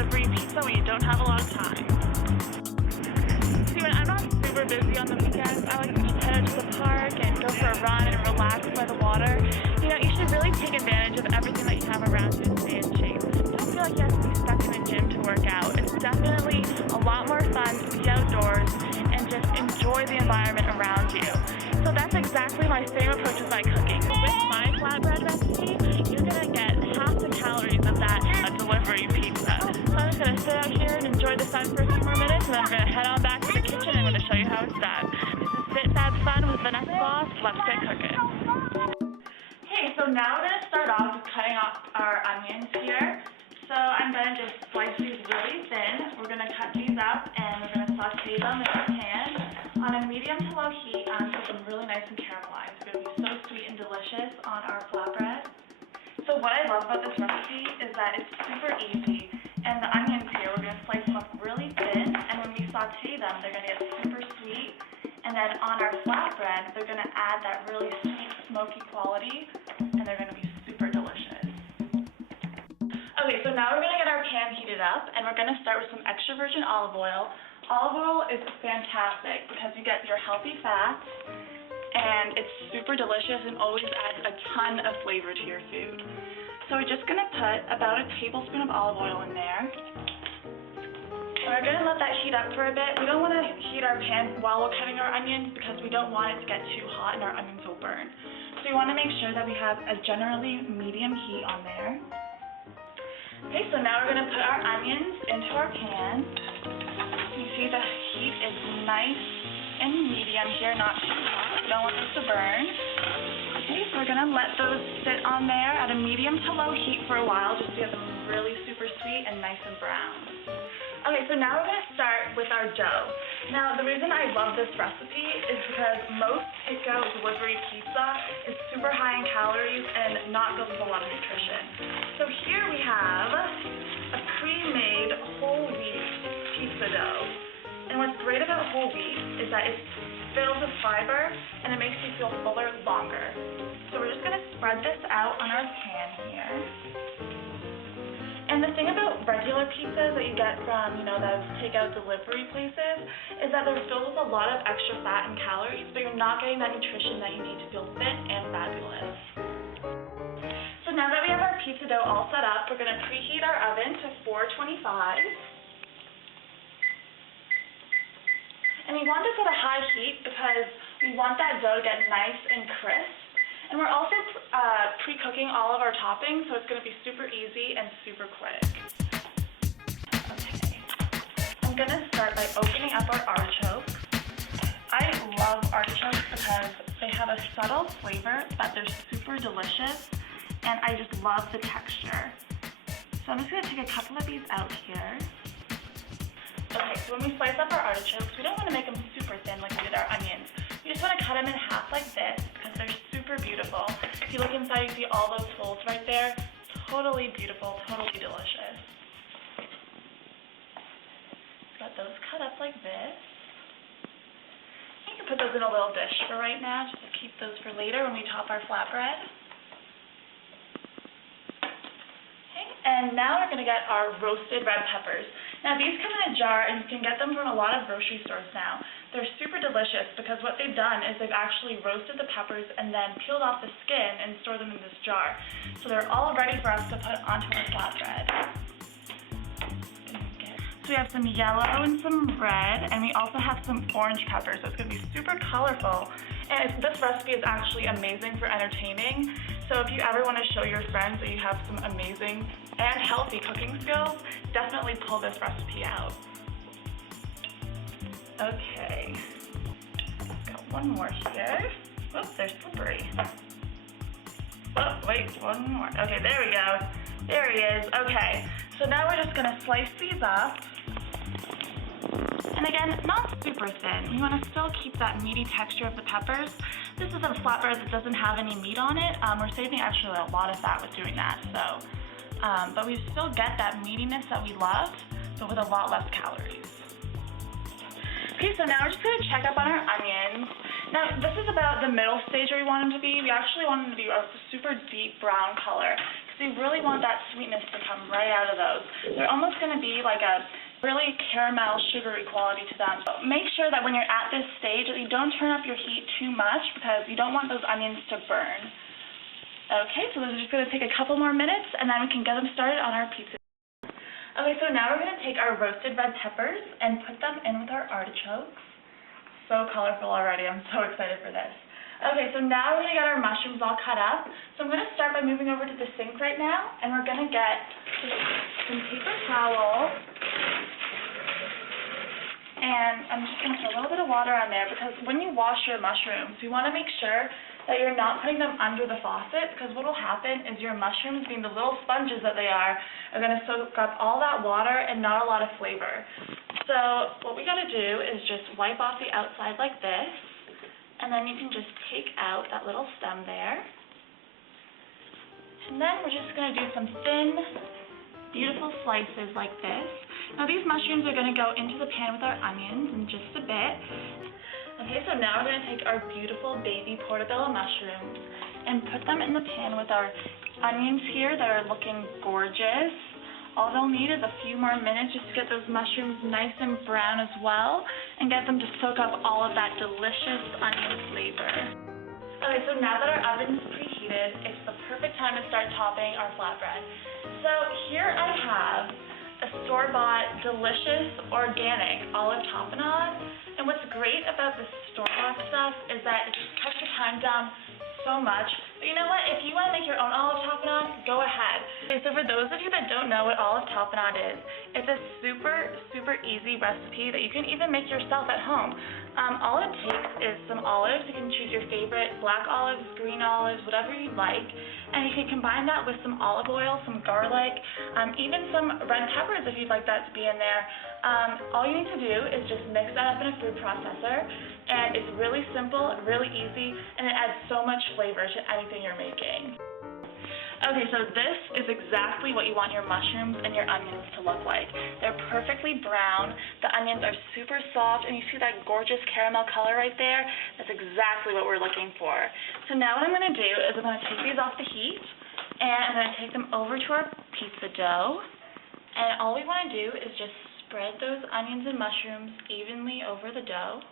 delivery pizza when you don't have a lot of time. See, when I'm not super busy on the weekends, I like to just head out to the park and go for a run and relax by the water. You know, you should really take advantage of everything that you have around you to stay in shape. Don't feel like you have to be stuck in the gym to work out. It's definitely a lot more fun to be outdoors and just enjoy the environment around you. So that's exactly my same approach with my cooking. With my flatbread recipe, you're gonna get half the calories of that delivery pizza. So I'm just gonna sit out here and enjoy the sun for a few more minutes, and then we're gonna head on back to the kitchen and I'm gonna show you how it's done. This is FUN FAB with Vanessa Boss. Let's get cooking. Okay, so now we're gonna start off with cutting off our onions here. So I'm gonna just slice these really thin. We're gonna cut these up and we're gonna saute them in our pan on a medium to low heat until them really nice and caramelized. It's gonna be so sweet and delicious on our flatbread. So what I love about this recipe is that it's super easy, and the onions here, we're gonna slice them up really thin, and when we saute them, they're gonna get super sweet, and then on our flatbread, they're gonna add that really sweet, smoky quality, and they're gonna be super delicious. Okay, so now we're gonna get our pan heated up, and we're gonna start with some extra virgin olive oil. Olive oil is fantastic because you get your healthy fats, and it's super delicious and always adds a ton of flavor to your food. So we're just gonna put about a tablespoon of olive oil in there. And we're gonna let that heat up for a bit. We don't wanna heat our pan while we're cutting our onions because we don't want it to get too hot and our onions will burn. So we wanna make sure that we have a generally medium heat on there. Okay, so now we're gonna put our onions into our pan. You see the heat is nice and medium here, not too hot. We don't want this to burn. Okay, so we're gonna let those sit on there at a medium to low heat for a while just to get them really super sweet and nice and brown. Okay, so now we're gonna start with our dough. Now, the reason I love this recipe is because most takeout delivery pizza is super high in calories and not filled with a lot of nutrition. So here we have a pre-made whole wheat pizza dough. And what's great about whole wheat is that it's filled with fiber and it makes you feel fuller longer. So we're just gonna spread this out on our pan here. And the thing about regular pizzas that you get from, those takeout delivery places is that they're filled with a lot of extra fat and calories, but you're not getting that nutrition that you need to feel fit and fabulous. So now that we have our pizza dough all set up, we're gonna preheat our oven to 425. And we want this at a high heat because we want that dough to get nice and crisp. And we're also pre-cooking all of our toppings, so it's going to be super easy and super quick. Okay. I'm going to start by opening up our artichokes. I love artichokes because they have a subtle flavor, but they're super delicious, and I just love the texture. So I'm just going to take a couple of these out here. Okay, so when we slice up our artichokes, we don't want to make them super thin like we did our onions. You just want to cut them in half like this because they're super beautiful. If you look inside, you see all those holes right there. Totally beautiful, totally delicious. Got those cut up like this. You can put those in a little dish for right now, just to keep those for later when we top our flatbread. And now we're going to get our roasted red peppers. Now these come in a jar and you can get them from a lot of grocery stores now. They're super delicious because what they've done is they've actually roasted the peppers and then peeled off the skin and stored them in this jar. So they're all ready for us to put onto our flatbread. So we have some yellow and some red, and we also have some orange peppers, so it's going to be super colorful. And this recipe is actually amazing for entertaining. So if you ever want to show your friends that you have some amazing and healthy cooking skills, definitely pull this recipe out. Okay, got one more here. Whoops, they're slippery. Oh, wait, one more. Okay, there we go. There he is. Okay, so now we're just gonna slice these up. And again, not super thin. You want to still keep that meaty texture of the peppers. This is a flatbread that doesn't have any meat on it. We're saving actually a lot of fat with doing that. So, but we still get that meatiness that we love, but with a lot less calories. Okay, so now we're just going to check up on our onions. Now, this is about the middle stage where we want them to be. We actually want them to be a super deep brown color. So you really want that sweetness to come right out of those. They're almost going to be like a really caramel, sugary quality to them. So make sure that when you're at this stage that you don't turn up your heat too much because you don't want those onions to burn. Okay, so those are just going to take a couple more minutes and then we can get them started on our pizza. Okay, so now we're going to take our roasted red peppers and put them in with our artichokes. So colorful already. I'm so excited for this. Okay, so now we're going to get our mushrooms all cut up. So I'm going to start by moving over to the sink right now, and we're going to get some paper towel, and I'm just going to put a little bit of water on there because when you wash your mushrooms, you want to make sure that you're not putting them under the faucet because what will happen is your mushrooms, being the little sponges that they are going to soak up all that water and not a lot of flavor. So what we got to do is just wipe off the outside like this. And then you can just take out that little stem there. And then we're just going to do some thin, beautiful slices like this. Now these mushrooms are going to go into the pan with our onions in just a bit. Okay, so now we're going to take our beautiful baby portobello mushrooms and put them in the pan with our onions here that are looking gorgeous. All they'll need is a few more minutes just to get those mushrooms nice and brown as well and get them to soak up all of that delicious onion flavor. Okay, so now that our oven's preheated, it's the perfect time to start topping our flatbread. So here I have a store-bought, delicious, organic olive tapenade. And what's great about this store-bought stuff is that it just cuts the time down so much. But you know what? If you want to make your own olive tapenade, go ahead. Okay, so for those of you that don't know what olive tapenade is, it's a super easy recipe that you can even make yourself at home. All it takes is some olives. You can choose your favorite, black olives, green olives, whatever you like. And you can combine that with some olive oil, some garlic, even some red peppers if you'd like that to be in there. All you need to do is just mix that up in a food processor. And it's really simple, really easy, and it adds so much flavor to anything you're making. Okay, so this is exactly what you want your mushrooms and your onions to look like. They're perfectly brown, the onions are super soft, and you see that gorgeous caramel color right there? That's exactly what we're looking for. So now what I'm going to do is I'm going to take these off the heat, and I'm going to take them over to our pizza dough. And all we want to do is just spread those onions and mushrooms evenly over the dough.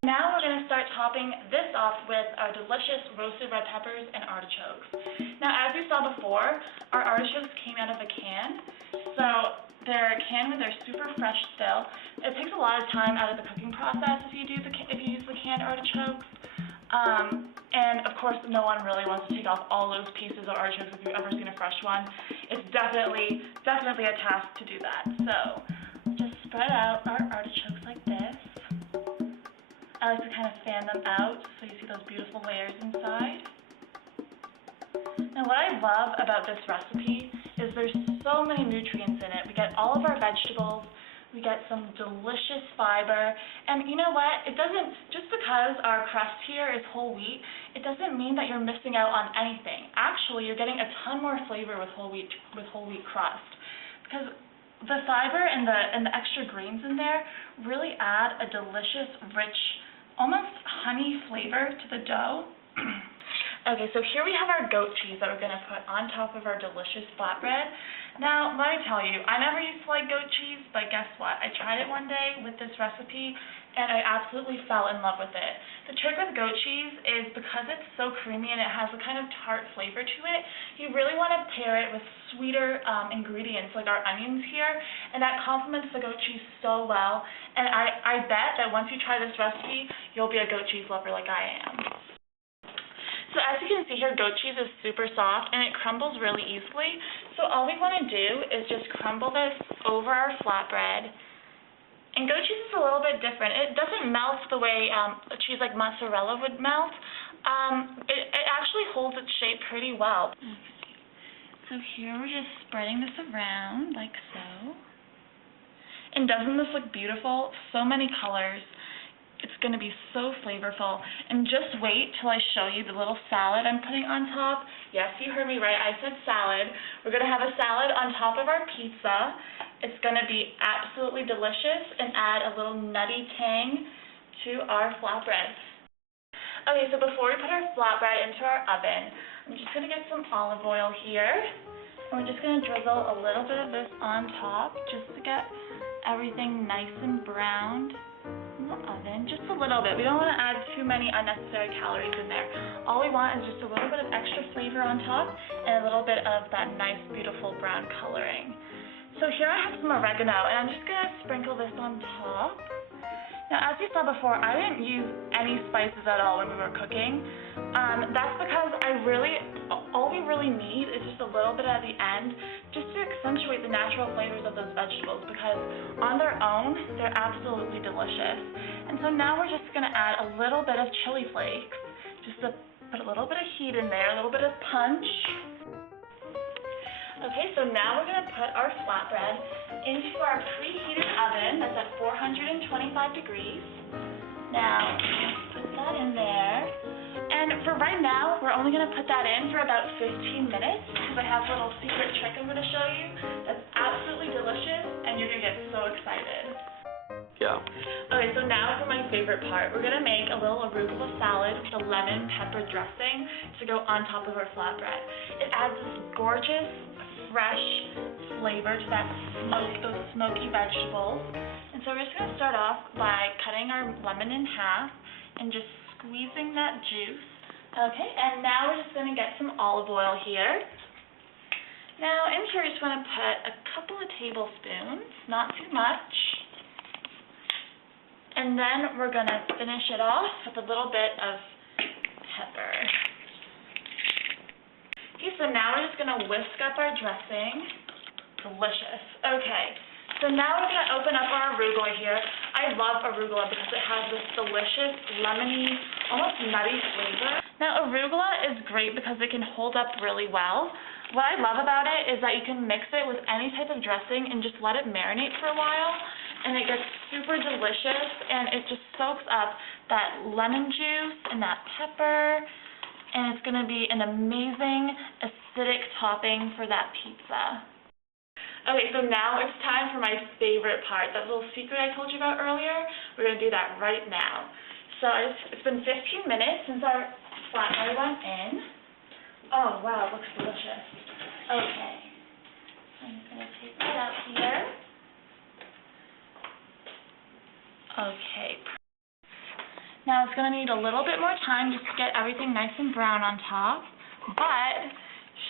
Now we're going to start topping this off with our delicious roasted red peppers and artichokes. Now, as we saw before, our artichokes came out of a can, so they're canned when they're super fresh still. It takes a lot of time out of the cooking process if you use the canned artichokes. And of course, no one really wants to take off all those pieces of artichokes if you've ever seen a fresh one. It's definitely a task to do that. So just spread out our artichokes like this. I like to kind of fan them out so you see those beautiful layers inside. Now what I love about this recipe is there's so many nutrients in it. We get all of our vegetables, we get some delicious fiber, and you know what? It doesn't, just because our crust here is whole wheat, it doesn't mean that you're missing out on anything. Actually, you're getting a ton more flavor with whole wheat crust. Because the fiber and the extra grains in there really add a delicious, rich, almost honey flavor to the dough. Okay, so here we have our goat cheese that we're going to put on top of our delicious flatbread. Now, let me tell you, I never used to like goat cheese, but guess what? I tried it one day with this recipe, and I absolutely fell in love with it. The trick with goat cheese is because it's so creamy and it has a kind of tart flavor to it, you really want to pair it with sweeter ingredients like our onions here, and that complements the goat cheese so well. And I bet that once you try this recipe, you'll be a goat cheese lover like I am. So as you can see here, goat cheese is super soft and it crumbles really easily. So all we want to do is just crumble this over our flatbread. And goat cheese is a little bit different. It doesn't melt the way a cheese like mozzarella would melt. It actually holds its shape pretty well. So here we're just spreading this around like so. And doesn't this look beautiful? So many colors. It's going to be so flavorful. And just wait till I show you the little salad I'm putting on top. Yes, you heard me right. I said salad. We're going to have a salad on top of our pizza. It's going to be absolutely delicious and add a little nutty tang to our flatbread. Okay, so before we put our flatbread into our oven, I'm just going to get some olive oil here. And we're just going to drizzle a little bit of this on top just to get everything nice and browned in the oven. Just a little bit. We don't want to add too many unnecessary calories in there. All we want is just a little bit of extra flavor on top and a little bit of that nice, beautiful brown coloring. So here I have some oregano, and I'm just going to sprinkle this on top. Now, as you saw before, I didn't use any spices at all when we were cooking. That's because all we really need is just a little bit at the end, just to accentuate the natural flavors of those vegetables, because on their own, they're absolutely delicious. And so now we're just going to add a little bit of chili flakes, just to put a little bit of heat in there, a little bit of punch. Okay, so now we're going to put our flatbread into our preheated oven that's at 425 degrees. Now, put that in there. And for right now, we're only going to put that in for about 15 minutes because I have a little secret trick I'm going to show you that's absolutely delicious, and you're going to get so excited. Yeah. Okay, so now for my favorite part. We're going to make a little arugula salad with a lemon pepper dressing to go on top of our flatbread. It adds this gorgeous, fresh flavor to those smoky vegetables. And so we're just going to start off by cutting our lemon in half and just squeezing that juice. Okay, and now we're just going to get some olive oil here. Now in here we just want to put a couple of tablespoons, not too much. And then we're going to finish it off with a little bit of pepper. Okay, so now we're just going to whisk up our dressing. Delicious. Okay, so now we're going to open up our arugula here. I love arugula because it has this delicious, lemony, almost nutty flavor. Now, arugula is great because it can hold up really well. What I love about it is that you can mix it with any type of dressing and just let it marinate for a while, and it gets super delicious, and it just soaks up that lemon juice and that pepper, and it's going to be an amazing acidic topping for that pizza. Okay, so now it's time for my favorite part, that little secret I told you about earlier. We're going to do that right now. So it's been 15 minutes since our flatbread went in. Oh, wow, it looks delicious. Okay, I'm just going to take that out here. Okay. Now it's going to need a little bit more time just to get everything nice and brown on top, but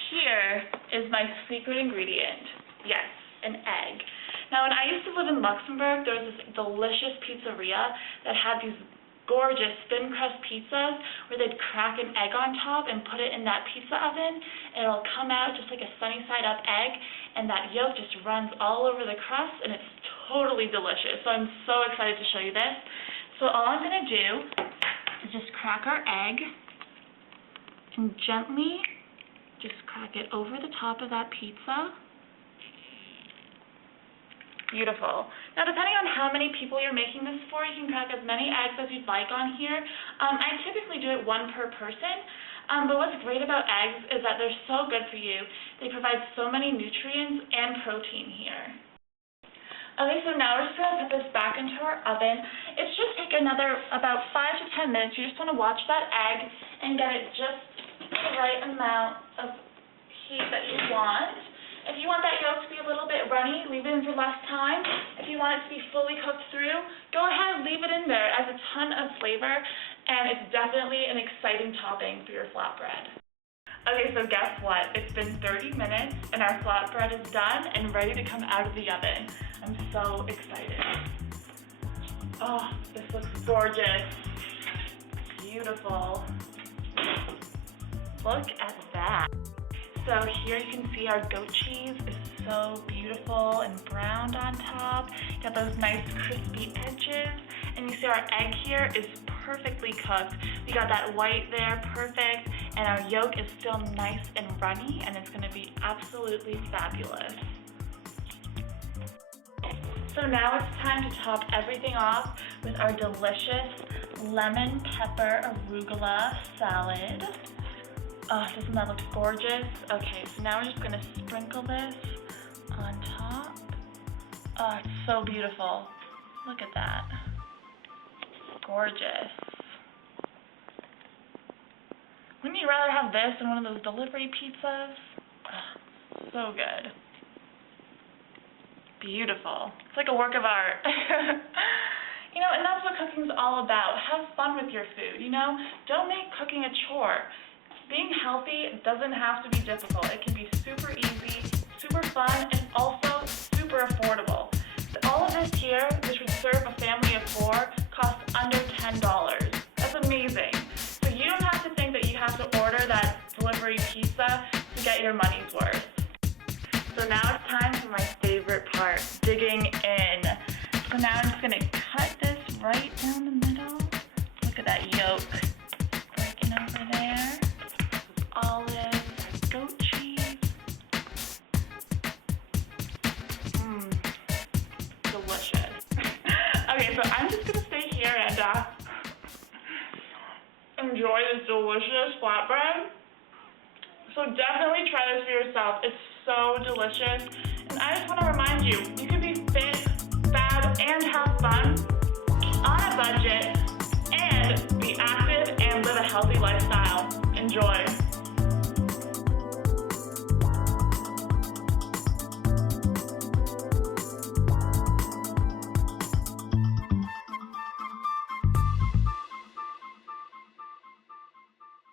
here is my secret ingredient. Yes, an egg. Now when I used to live in Luxembourg, there was this delicious pizzeria that had these gorgeous thin crust pizzas where they'd crack an egg on top and put it in that pizza oven, and it'll come out just like a sunny side up egg, and that yolk just runs all over the crust, and it's totally delicious. So I'm so excited to show you this. So all I'm going to do is just crack our egg and gently just crack it over the top of that pizza. Beautiful. Now, depending on how many people you're making this for, you can crack as many eggs as you'd like on here. I typically do it one per person, but what's great about eggs is that they're so good for you. They provide so many nutrients and protein here. Okay, so now we're just going to put this back into our oven. It should take another about 5 to 10 minutes. You just want to watch that egg and get it just the right amount of heat that you want. If you want that yolk to be a little bit runny, leave it in for less time. If you want it to be fully cooked through, go ahead, leave it in there. It has a ton of flavor, and it's definitely an exciting topping for your flatbread. Okay, so guess what? It's been 30 minutes, and our flatbread is done and ready to come out of the oven. I'm so excited. Oh, this looks gorgeous. Beautiful. Look at that. So here you can see our goat cheese is so beautiful and browned on top. You got those nice crispy edges. And you see our egg here is perfectly cooked. We got that white there, perfect. And our yolk is still nice and runny, and it's going to be absolutely fabulous. So now it's time to top everything off with our delicious lemon pepper arugula salad. Oh, doesn't that look gorgeous? Okay, so now we're just going to sprinkle this on top. Oh, it's so beautiful. Look at that. Gorgeous. Wouldn't you rather have this than one of those delivery pizzas? Ugh, so good. Beautiful. It's like a work of art. You know, and that's what cooking's all about. Have fun with your food, you know? Don't make cooking a chore. Being healthy doesn't have to be difficult. It can be super easy, super fun, and also super affordable. All of this here, which would serve a family of 4, costs under $10. That's amazing. So you don't have to think that you have to order that delivery pizza to get your money's worth. So now it's time for my favorite part, digging in. So now I'm just gonna cut this right down the middle. Look at that yolk breaking over there. Olives, goat cheese. Delicious. Okay, so I'm just gonna stay here and enjoy this delicious flatbread. So definitely try this for yourself. It's so delicious. And I just want to remind you, you can be fit, fab, and have fun on a budget and be active and live a healthy lifestyle. Enjoy.